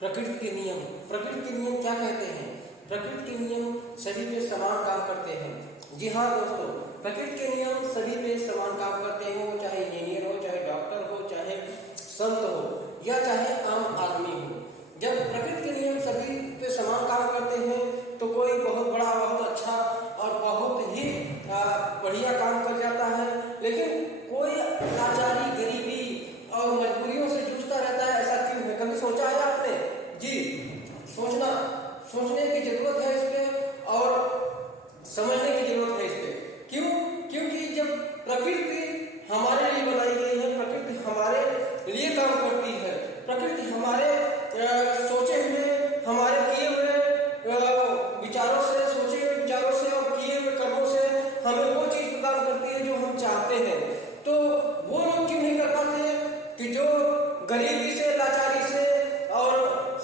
प्रकृति के नियम। प्रकृति के नियम क्या कहते हैं? प्रकृति के नियम सभी पे समान काम करते हैं। जी हाँ दोस्तों, प्रकृति के नियम सभी पे समान काम करते हैं, वो चाहे इंजीनियर हो, चाहे डॉक्टर हो, चाहे संत हो या चाहे आम आदमी हो। जब प्रकृति के नियम सभी पे समान काम करते हैं तो कोई बहुत बड़ा, बहुत अच्छा और बहुत ही बढ़िया काम कर जाता है, लेकिन कोई लाचारी, गरीबी और मजबूरियों से जूझता रहता है। ऐसा क्यों है? कभी सोचा है आपने? जी, सोचने की जरूरत है इस पे और समझने की जरूरत है इस पे। क्यों? क्योंकि जब प्रकृति हमारे लिए बनाई गई है, प्रकृति हमारे लिए काम करती है, प्रकृति हमारे सोचे हुए, हमारे किए हुए विचारों से, सोचे हुए विचारों से और किए हुए कर्मों से हमें वो चीज प्रदान करती है जो हम चाहते हैं। तो वो लोग क्यों नहीं कर पाते कि जो गरीबी से, लाचारी से और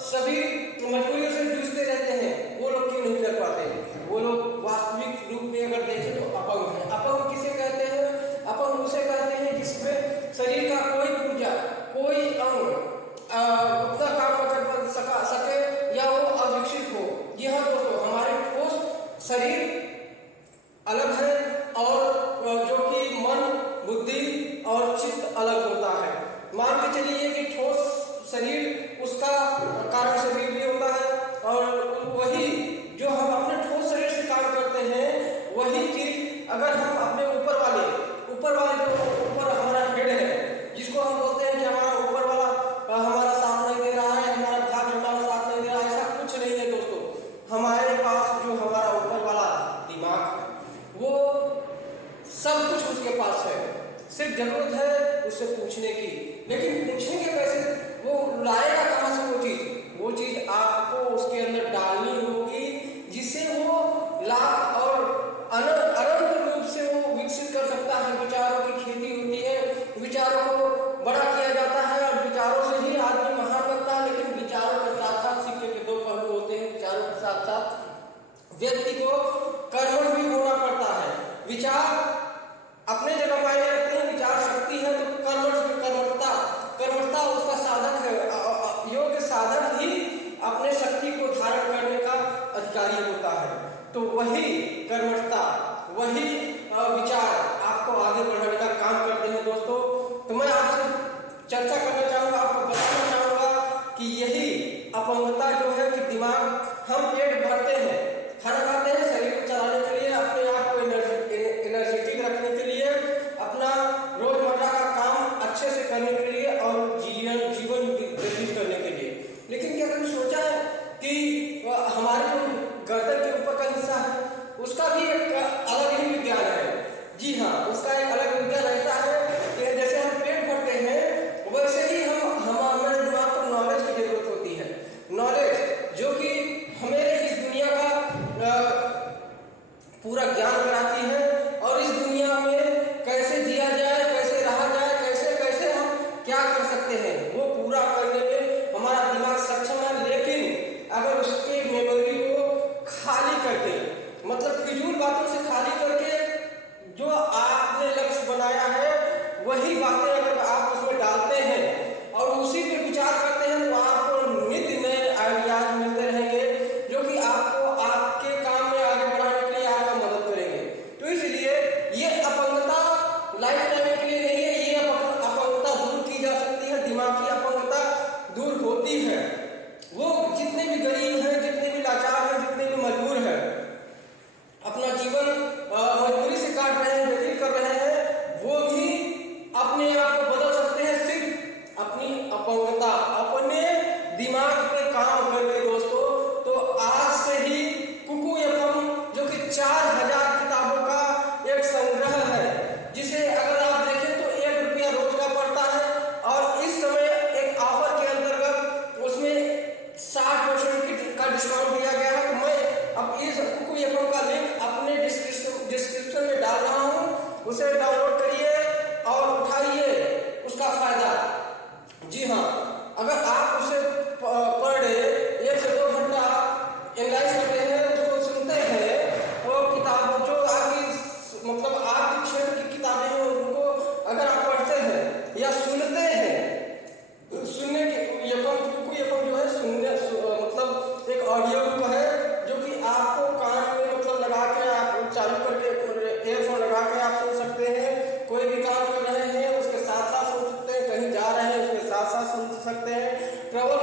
सभी मजबूरियों से जूझते रहते हैं, वो लोग क्यों नहीं कर पाते? वो लोग वास्तविक रूप में अगर देखें तो अपंग है। अपंग किसे कहते हैं? अपंग उसे कहते हैं जिसमें शरीर का कोई पुर्जा, कोई अंग उतना काम कर सके या वो अविकसित हो। जी हाँ दोस्तों, हमारे ठोस शरीर अलग है और जो कि मन, बुद्धि और चित्त अलग होता है। मान के चलिए कि ठोस शरीर, उसका कारण शरीर भी होता है और वही जो हम अपने ठोस शरीर से काम करते हैं, वही चीज अगर हम अपने ऊपर वाले जो ऊपर हमारा हेड है, जिसको हम बोलते हैं कि हमारा ऊपर वाला हमारा साथ नहीं दे रहा है, हमारा भाग हमारा साथ नहीं दे रहा है, ऐसा कुछ नहीं है दोस्तों। हमारे पास जो हमारा ऊपर वाला दिमाग है, वो सब कुछ उसके पास है, सिर्फ जरूरत है उससे पूछने की। लेकिन पूछेंगे कैसे? वो लाएगा कहां से वो चीज आपको उसके अंदर डालनी होगी, जिससे वो लाख और अनंत रूप से वो विकसित कर सकता है। विचारों की खेती होती है, विचारों को बड़ा किया जाता है और विचारों से ही आदमी महान बनता है। लेकिन विचारों के साथ साथ सिक्के के दो पहलू होते हैं। विचारों के साथ साथ व्यक्ति को कर्मठ भी होना पड़ता है। विचार अपने जगह मायने रखते हैं, विचार शक्ति है तो कर्मठता उसका साधक है। योग्य साधक ही अपने शक्ति को धारण करने का अधिकारी होता है। तो वही कर्मठता, वही विचार आपको आगे बढ़ाने का काम करते हैं दोस्तों। तो मैं आपसे चर्चा करना चाहूंगा, आपको बताना चाहूंगा कि यही अपंगता जो है कि दिमाग, हम पेट भरते हैं, खाना खाते हैं शरीर को चलाने के लिए, अपने आप को एनर्जेटिक रखने के लिए, अपना रोजमर्रा का काम अच्छे से करने के लिए और जीवन व्यतीत करने के लिए। लेकिन क्या कभी सोचा है कि हमारे जो गर्दन के ऊपर का हिस्सा है, उसका भी एक अलग ही विज्ञान है। जी हाँ, उसका एक अलग विज्ञान ऐसा है कि जैसे हम पेट भरते हैं, वैसे ही हमारे दिमाग को नॉलेज की जरूरत होती है। नॉलेज जो कि हमें इस दुनिया का पूरा ज्ञान कराती है और इस दुनिया में कैसे जिया जाए, कैसे रहा जाए, कैसे हम क्या कर सकते हैं, वो पूरा करने में हमारा दिमाग सक्षम है। लेकिन अगर उसके मेमोरी को खाली करके, मतलब फिजूल बातों से खाली करके, जो आपने लक्ष्य बनाया है वही बातें अगर आप उसमें डालते हैं और उसी पे विचार करते हैं, तो आपको नित्य नए आइडियाज मिलते रहेंगे जो कि आपको आपके काम में आगे बढ़ाने के लिए आपका मदद करेंगे। तो इसलिए ये अपंगता लाइफ टाइम के लिए नहीं है, ये अपंगता दूर की जा सकती है। दिमागी अपंगता दूर होती है। वो जितने भी गरीब हैं, जितने भी लाचार हैं, जितने भी मजबूर हैं, अपना जीवन मजबूरी से काट रहे हैं, व्यतीत कर रहे हैं, वो भी अपने आप को बदल सकते हैं सिर्फ अपनी अपंगता, अपने दिमाग पे काम करके दोस्तों। तो आज से ही कुकुयपम, जो कि 4000 किताबों का एक संग्रह है, जिसे अगर आप देखें तो 1 रुपया रोज का पड़ता है और इस समय एक ऑफर के अंतर्गत उसमें 60% का डिस्काउंट दिया गया है। मैं अब इस कुकुयपम का लिंक अपने डिस्क्रिप्शन में डाल रहा हूं, उसे डाउनलोड करिए और उठाइए उसका फायदा। जी हाँ, अगर आप उसे पढ़े प्रबल